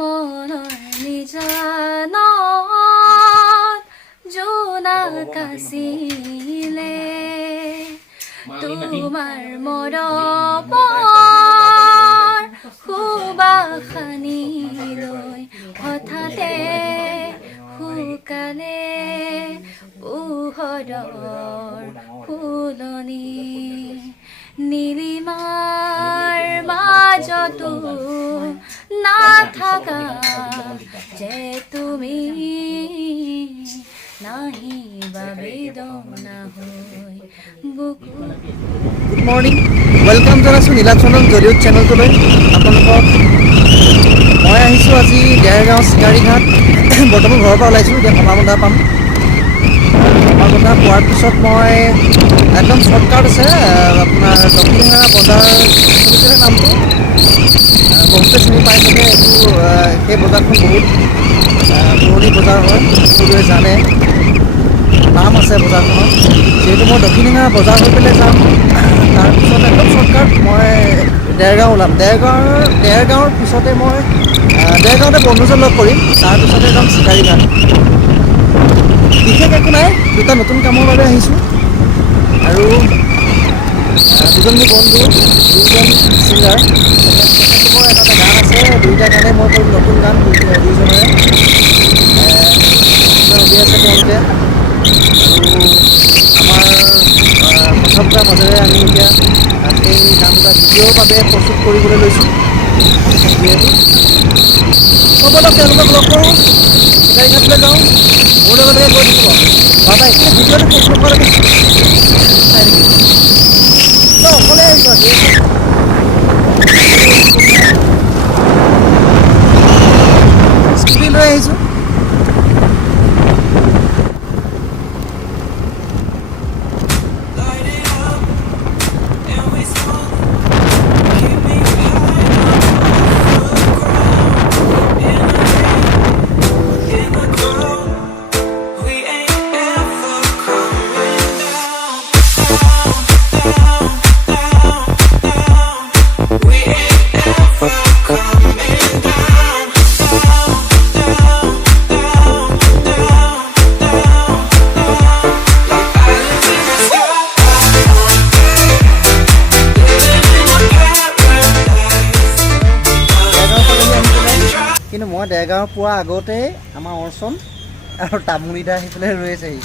মনৰ নিজানত জোনাক আছিলে তোমাৰ মৰমৰ সুবাসনি লৈ হঠাতে শুকালে পোহৰৰ ফুলনি নীলিমাৰ মাজতো নাথাকা যে তুমি নাহিবা বেদনা হৈ বুকু। গুড মৰ্ণিং, ৱেলকাম জনাইছোঁ নীলাচন্দন জলিউড চেনেলটোলৈ আপোনালোকক। মই আহিছোঁ আজি দেৰগাঁও চিকাৰীঘাট। বৰ্তমান ঘৰৰ পৰা ওলাইছোঁ, এতিয়া কমাবন্ধা পাম। কমাবন্ধা পোৱাৰ পিছত মই একদম শ্বৰ্টকাট আছে আপোনাৰ দক্ষিণহাৰা বজাৰ শুনিছেনে নামটো? বহুতে চিনি পাই থাকে। এইটো সেই বজাৰখন বহুত পুৰণি বজাৰ হয়, সকলোৱে জানে, নাম আছে বজাৰখনত। যিহেতু মই দক্ষিণহাৰা বজাৰ হৈ পেলাই যাম, তাৰপিছত একদম শ্বৰ্টকাট মই দেৰগাঁও ওলাম। দেৰগাঁৱৰ পিছতে মই দেৰগাঁৱতে বন্ধুজন লগ কৰিম, তাৰপিছতে যাম চিকাৰীঘাট। বিশেষ একো নাই, দুটা নতুন কামৰ বাবে আহিছোঁ। আৰু দুজন মোৰ বন্ধু, দুজন ছিংগাৰ। তেখেতলোকৰ এটা গান আছে, দুইটা গানেই মই কৰিম নতুন গান দুইজনৰে। উলিয়াইছে তেওঁলোকে। আৰু আমাৰ কথা বতৰাৰ মাজেৰে আমি এতিয়া সেই গান দুটা ভিডিঅ'ৰ বাবে প্ৰস্তুত কৰিবলৈ লৈছোঁ। যিহেতু ব'লক তেওঁলোকক লগ কৰোঁ, চিকাৰীঘাটলৈ যাওঁ। মোৰ লগে লগে গৈ থাকিব। বাবাই কিন্তু ভিডিঅ'টো শেষ নকৰাকৈ চাই থাকিব। তই অকলে আহিছ, স্কুটি লৈ আহিছোঁ। কিন্তু মই দেৰগাঁও পোৱাৰ আগতেই আমাৰ অৰ্চন আৰু তামুলিদা আহি পেলাই ৰৈ আছেহি।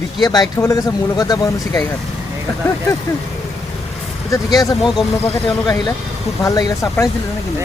বিকিয়ে বাইক থ'বলৈ গৈছে, মোৰ লগত যাব হেনো চিকাৰীঘাট। এতিয়া ঠিকে আছে, মই গম নোপোৱাকৈ তেওঁলোক আহিলে, খুব ভাল লাগিলে, ছাৰপ্ৰাইজ দিলে নে কিন্তু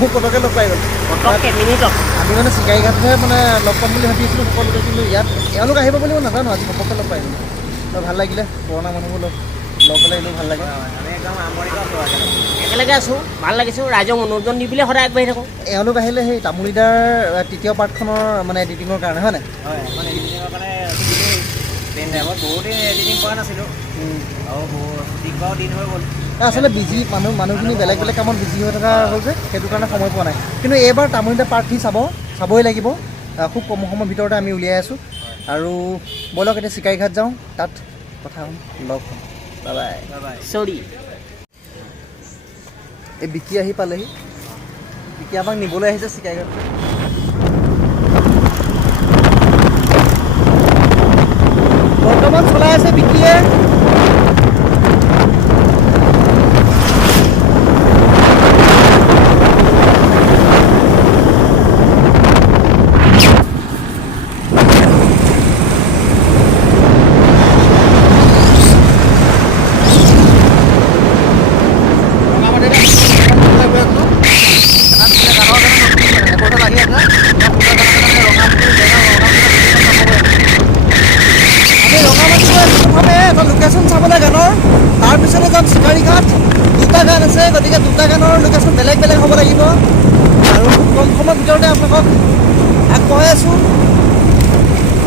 মোক পটককৈ লগ পাই গ'ল। আমি মানে চিকাৰীঘাটহে মানে লগ পাম বুলি ভাবি আছিলোঁ সকলোকে, কিন্তু ইয়াত এওঁলোক আহিব বুলি মই নাজানো, আজি ঘপককৈ লগ পাই গ'লো। ভাল লাগিলে, পুৰণা মানুহবোৰ লগ পালে এনেও ভাল লাগে। একেলগে আছোঁ, ভাল লাগিছোঁ, ৰাইজক মনোৰঞ্জন দি পেলাই সদায় আগবাঢ়ি থাকোঁ। এওঁলোক আহিলে সেই তামুলিদাৰ তৃতীয় পাৰ্টখনৰ মানে এডিটিঙৰ কাৰণে, হয় নাই? হয়, মানে এডিটিঙৰ কাৰণে পেন ড্ৰাইভত বহুদিন এডিটিং কৰা নাছিলোঁ আৰু শ্বুটিং কৰাও দিন হৈ গ'ল। আচলতে বিজি মানুহখিনি বেলেগ বেলেগ কামত বিজি হৈ থকা হ'ল যে, সেইটো কাৰণে সময় পোৱা নাই। কিন্তু এইবাৰ তামুলিদাৰ পাৰ্ট 3 চাবই লাগিব। খুব কম সময়ৰ ভিতৰতে আমি উলিয়াই আছোঁ। আৰু ব'লক এতিয়া চিকাৰীঘাট যাওঁ, তাত কথা হ'ম, লগ হ'ম। Bye bye. চৰি, এই বিকি আহি পালেহি। বিকি আমাক নিবলৈ আহিছে চিকাৰীঘাট। বৰ্তমান চলাই আছে বিকিয়ে। লোকেশ্যন চাবলৈ গানৰ, তাৰপিছতে যাম চিকাৰীঘাট। দুটা গান আছে, গতিকে দুটা গানৰ লোকেশ্যন বেলেগ বেলেগ হ'ব লাগিব। আৰু খুব কম সময়ৰ ভিতৰতে আপোনালোকক আগবঢ়াই আছোঁ।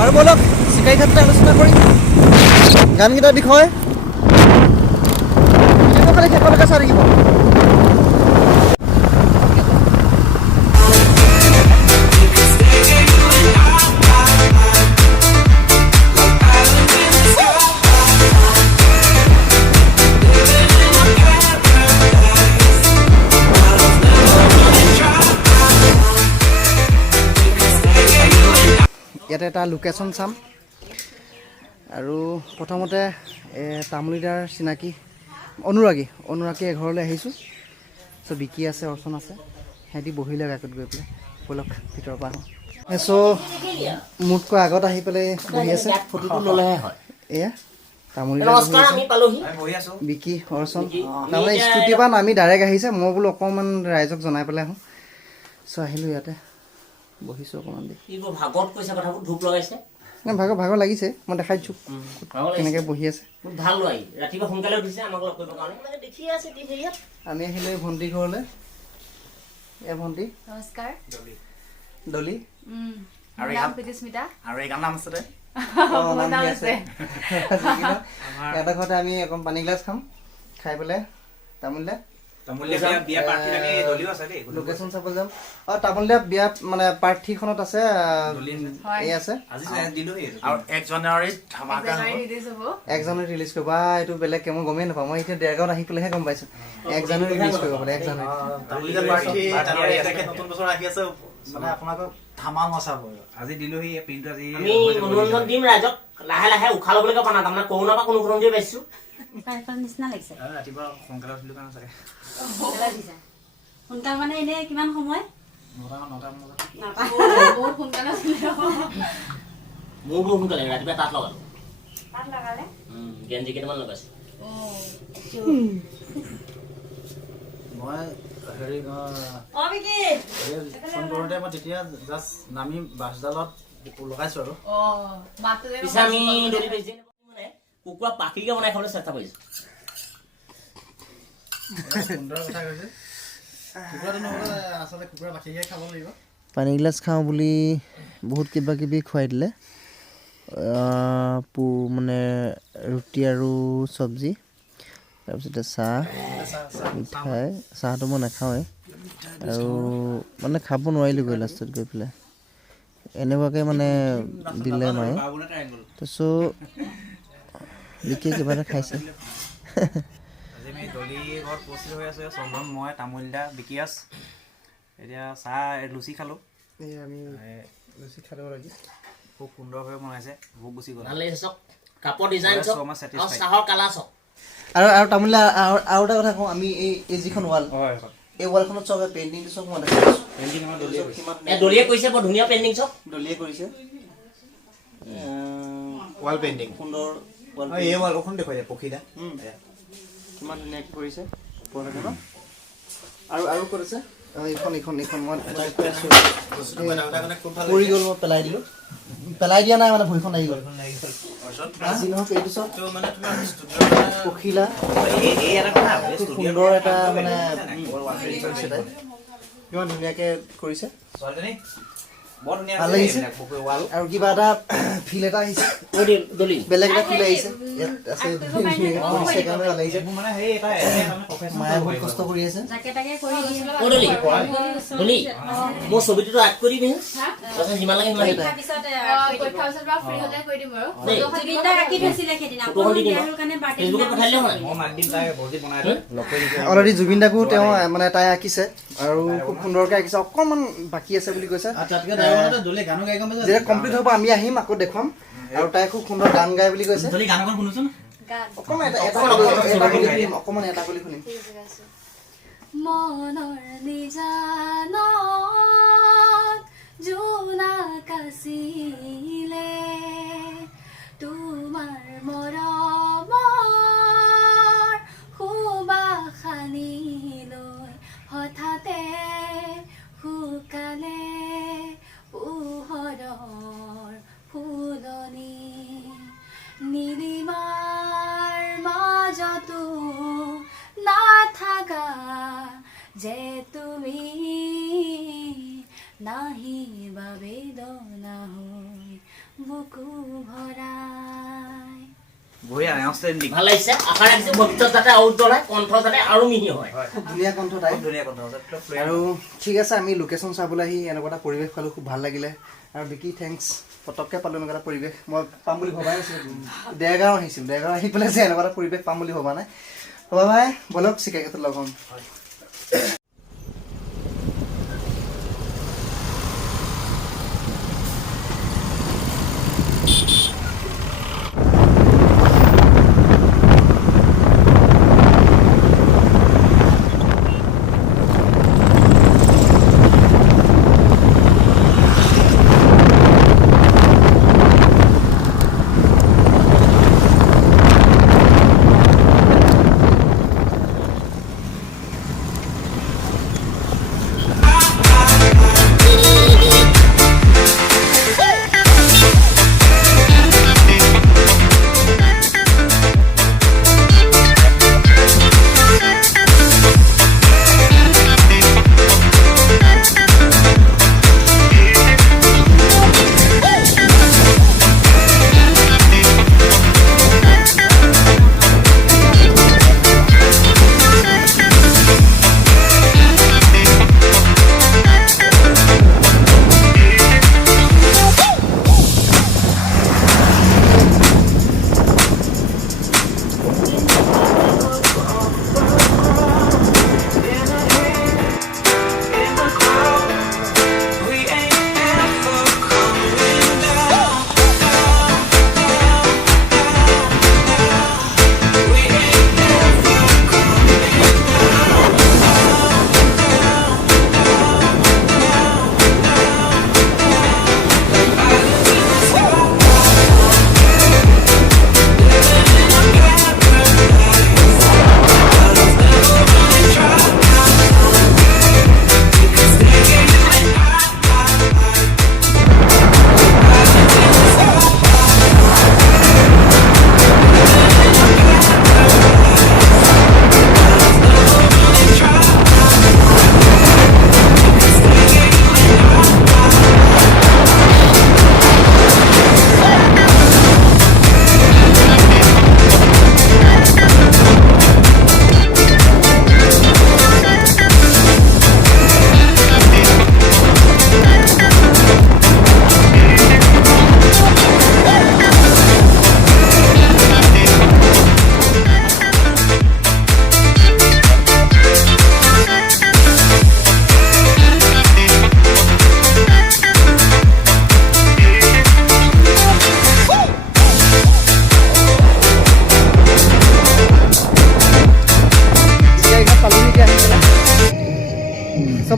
আৰু ব'লক চিকাৰীঘাটতে আলোচনা কৰিম গানকেইটাৰ বিষয়ে। খালি শেষলৈকে চাই থাকিব। ইয়াতে এটা লোকেশ্যন চাম আৰু প্ৰথমতে তামুলীদাৰ চিনাকি অনুৰাগী এঘৰলৈ আহিছোঁ চ' বিকি আছে অৰ্চন আছে সিহঁতি বহিলে কাকত গৈ পেলাই ব'লক ভিতৰৰ পৰা আহোঁ চ' মোতকৈ আগত আহি পেলাই বহি আছে ফটোটো ল'লেহে হয় এয়া তামুলীদাৰ বিকি অৰ্চন তাৰমানে স্কুটিৰ পৰা নামি ডাইৰেক্ট আহিছে মই বোলো অকণমান ৰাইজক জনাই পেলাই আহোঁ চ' আহিলোঁ ইয়াতে বহিছোঁ অকণমান দেৰি ভাগত কৈছে কথাবোৰ ধূপ লগাইছে নাই ভাগৰ লাগিছে মই দেখাই দিছোঁ কেনেকৈ বহি আছে ভাল লয় ৰাতিপুৱা সোনকালে উঠিছে আমাক লগ কৰিবৰ কাৰণে মানে দেখিয়ে আছে হেৰিয়াত আমি আহিলোঁ এই ভণ্টি ঘৰলৈ এ ভণ্টি নমস্কাৰ ডলি আৰু প্ৰীতিস্মিতা আৰু এই গান নাম আছে এটা ঘৰতে আমি অকণ পানী গিলাচ খাম খাই পেলাই তামোলদা লোকেশ্যন চাব যাম তামোলদা বিয়া মানে প্ৰাৰ্থীখনত আছে এই আছে 1 জানুৱাৰীত 1 জানুৱাৰীত ৰিলিজ কৰিব এইটো বেলেগ মই গমেই নাপাওঁ মই এতিয়া দেৰগাঁৱত আহি পেলাইহে গম পাইছোঁ 1 জানুৱাৰীত ৰিলিজ কৰিব বোলে 1 জানুৱাৰীত নতুন বছৰ আহি আছে মানে আপোনালোকক ধামাল মচাব আজি দিলোহি প্ৰিণ্টটো আজি আমি মনোৰঞ্জন দিম ৰাইজক লাহে লাহে উশাহ ল'বলৈকে পৰা নাই তাৰমানে কৰোণাৰ পৰা কোনো ধৰণৰ পাইছোঁ নিচিনা লাগিছে ৰাতিপুৱা সোনকালে উঠিলোঁ কাৰণে চাগে সোনকাল মানে এনেই কিমান সময় 9টা বহুত সোনকালে মোৰ বহুত সোনকালে ৰাতিপুৱা তাত লগালোঁ লগালে গেঞ্জি কেইটামান লগাইছোঁ মই হেৰি ফোন কৰোঁতে মই তেতিয়া জাষ্ট নামি বাছডালত লগাইছোঁ আৰু পিছে আমি ডলি বেছি মানে কুকুৰা পাখিকে বনাই খাবলৈ চেষ্টা কৰিছোঁ সুন্দৰ কথা কৈছে কুকুৰাটো নহ'লে আচলতে কুকুৰা পাখিহে খাব লাগিব পানী গিলাচ খাওঁ বুলি বহুত কিবা কিবি খুৱাই দিলে মানে ৰুটি আৰু চব্জি তাৰপিছতে চাহ মিঠাই চাহটো মই নাখাওঁৱেই আৰু মানে খাব নোৱাৰিলোঁগৈ লাষ্টত গৈ পেলাই এনেকুৱাকৈ মানে দিলে মায়ে তাৰপিছত বিকি কিবা এটা খাইছে আমি ডলি ঘৰত উপস্থিত হৈ আছোঁ চন্দন মই তামুলদা বিকিয়াছ এতিয়া চাহ লুচি খালোঁ আমি লুচি খাব লাগি খুব সুন্দৰভাৱে বনাইছে ভোক গুচি গ'ল ভাল লাগিছে চাওক কাপৰ ডিজাইন চাওক আৰু চাহৰ কালাৰ চাওক আৰু তামোলা আৰু এটা কথা কওঁ আমি এই যিখন ৱাল এই ৱালখনত চব পেইণ্টিংটো চব মই দেখাইছোঁ ডলিয়ে কৰিছে বৰ ধুনীয়া পেইণ্টিং চাওক ডলিয়ে কৰিছে ৱাল পেইণ্টিং সুন্দৰ ৱাল এই ৱালখন দেখুৱাই পক্ষীদা কিমান ধুনীয়াকৈ কৰিছে ওপৰলৈকে ন আৰু ক'ত আছে এইখন মই পৰি গ'ল মই পেলাই দিয়া নাই মানে ভৰিখন লাগি গ'ল এইটো চব পখিলা খুব সুন্দৰ এটা মানে কিমান ধুনীয়াকৈ কৰিছে ভাল লাগিছে আৰু কিবা এটা ফিল এটা আহিছে বেলেগ এটা ফিল আহিছে ইয়াত আছে কৰিছে কাৰণে ভাল লাগিছে মায়ে বহুত কষ্ট কৰি আছে মোৰ ছবিটোতো আৰ্ট কৰি দিম যিমান লাগে অলৰেডি জুবিন দাকো তেওঁ মানে তাই আঁকিছে আৰু খুব সুন্দৰকৈ আঁকিছে অকণমান বাকী আছে বুলি কৈছে যেতিয়া কমপ্লিট হ'ব আমি আহিম আকৌ দেখুৱাম আৰু তাই খুব সুন্দৰ গান গায় বুলি কৈছে অকণমান এটা বুলি শুনিম মনৰ নিজানত জোনাক আছিলে তোমাৰ মৰমৰ সুবাসনি লৈ হঠাতে শুকালে পোহৰৰ ফুলনি নীলিমাৰ মাজতো নাথাকা যে তুমি নাহিবা বেদনা হৈ বুকু ভৰাই ভাল লাগিছে আশা ৰাখিছোঁ ভৱিষ্যত যাতে আৰু দৰাই কণ্ঠ যাতে আৰু মিহি হয় খুব ধুনীয়া কণ্ঠ তাই আৰু ঠিক আছে আমি লোকেশ্যন চাবলৈ আহি এনেকুৱা এটা পৰিৱেশ পালোঁ খুব ভাল লাগিলে আৰু বিকি থেংকছ পটককৈ পালোঁ এনেকুৱা এটা পৰিৱেশ মই পাম বুলি ভবাই নাছিলোঁ দেৰগাঁও আহিছিলোঁ দেৰগাঁও আহি পেলাই যে এনেকুৱা এটা পৰিৱেশ পাম বুলি ভবা নাই হ'ব ভাই ব'লক চিকাগোত লগ হ'ম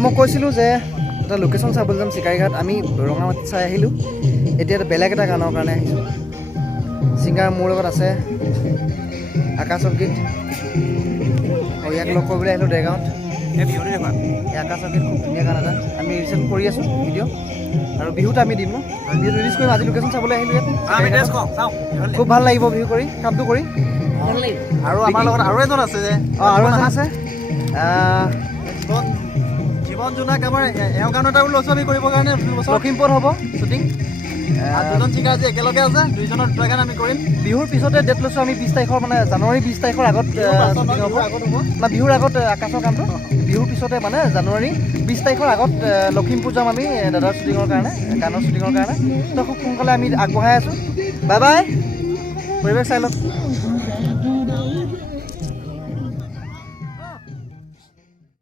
মই কৈছিলোঁ যে এটা লোকেশ্যন চাবলৈ যাম চিকাৰীঘাট। আমি ৰঙামাটিত চাই আহিলোঁ, এতিয়া বেলেগ এটা গানৰ কাৰণে আহিছোঁ। ছিংগাৰ মোৰ লগত আছে আকাশ অংকিত, আৰু ইয়াক লগ কৰিবলৈ আহিলোঁ দেৰগাঁৱত। এই আকাশ অংকিত খুব ধুনীয়া গান এটা আমি ৰিচেণ্ট কৰি আছোঁ ভিডিঅ', আৰু বিহুত আমি দিম ন, বিহুত ৰিলিজ কৰিম। আজি লোকেশ্যন চাবলৈ আহিলোঁ ইয়াত, খুব ভাল লাগিব বিহু কৰি, কামটো কৰি। আৰু আমাৰ লগত আৰু এজন আছে যে আৰু এজন আছে জীৱন জোনাক, আমাৰ এওঁ গান এটা লৈছোঁ আমি কৰিবৰ কাৰণে লখিমপুৰত হ'ব শ্বুটিং। দুজন চিংগাৰ আজি একেলগে আছে, দুইজনৰ দুটা গান আমি কৰিম। বিহুৰ পিছতে ডেট লৈছোঁ আমি 20 তাৰিখৰ, মানে জানুৱাৰী 20 তাৰিখৰ আগত শ্বুটিং হ'ব না, বিহুৰ আগত আকাশৰ গানটো বিহুৰ পিছতে, মানে জানুৱাৰী 20 তাৰিখৰ আগত লখিমপুৰ যাম আমি দাদাৰ শ্বুটিঙৰ কাৰণে, গানৰ শ্বুটিঙৰ কাৰণে। তো খুব সোনকালে আমি আগবঢ়াই আছোঁ। বাই বাই, পৰিৱেশ চাই লওক।